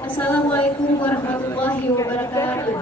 Assalamualaikum warahmatullahi wabarakatuh.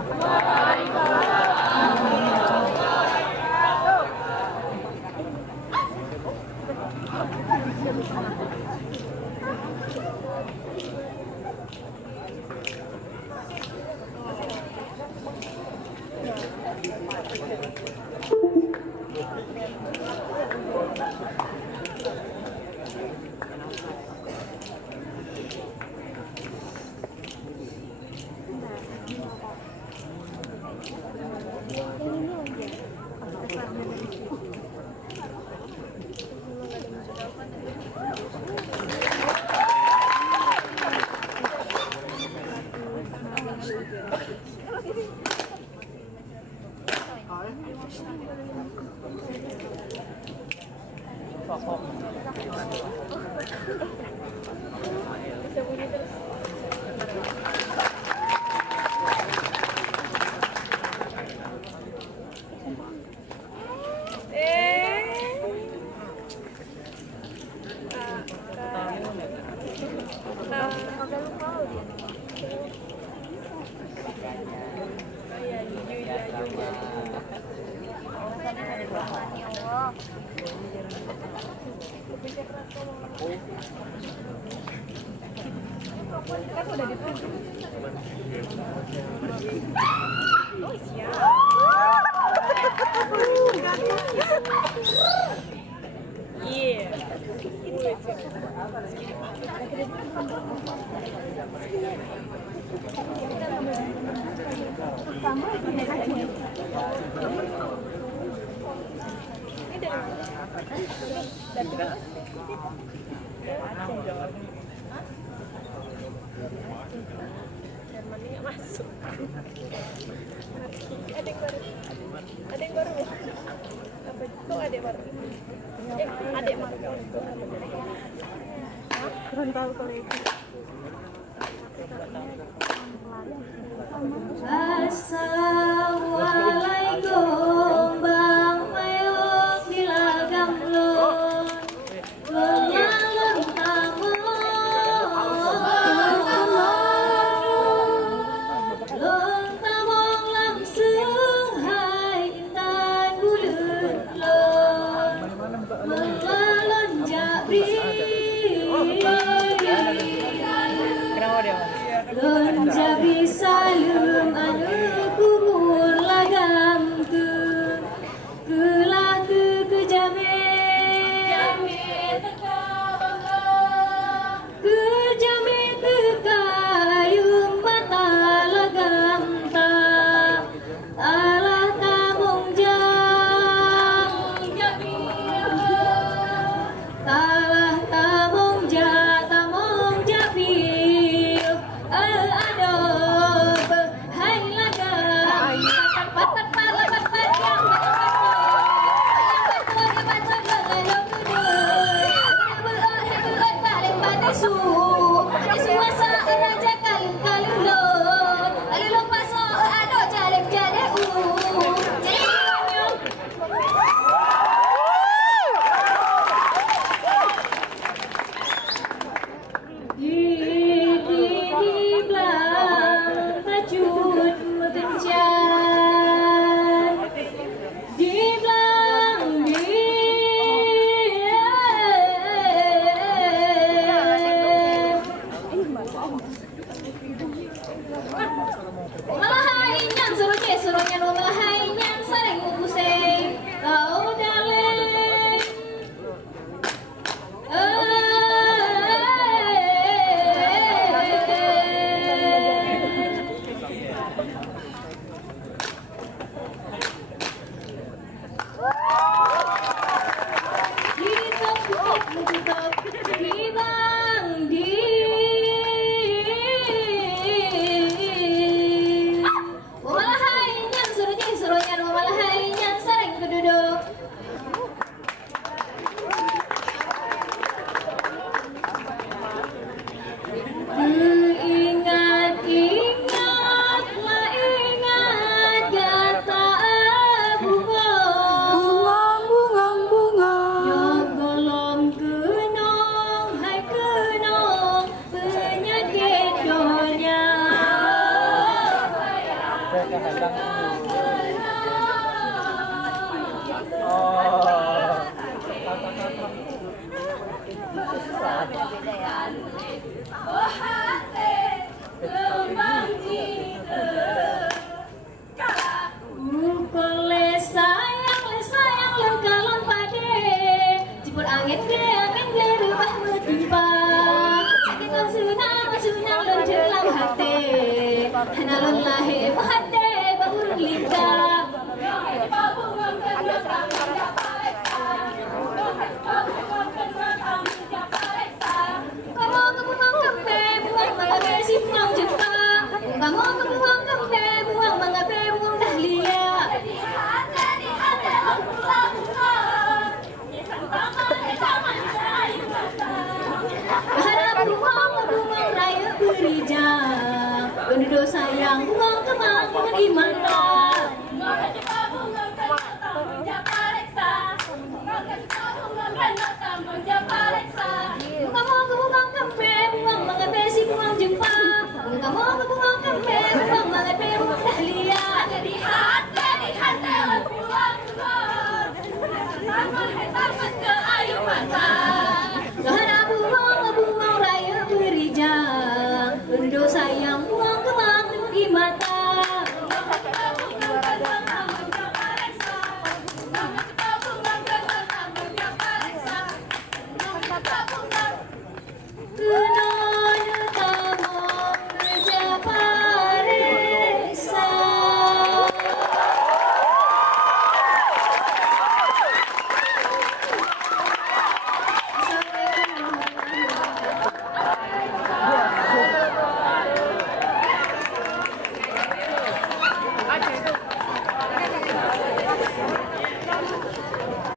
Assalamualaikum Bang Mayong di Lagam Lon Lelalem tamu Lon tamong langsung hai intan bulut lon Melalon jabri Lon jabi salum anu kumur lagam kelah ke jame ke jame ke kayung mata lagam ta alah tamong jang talah tamong jabi aduh hai lagam patat pala patat yang macam lalu berat paling pada su asa raja kalung kalung lo lalu lupa so aduh jalek jalek di belang bajut mengencan di belang di Beda-beda ya. Oh hati kembang jina Ukol le sayang lan kalon pade Cipul angin gle rubah metiba Saking sunang lan dalam hati Hanalun lahir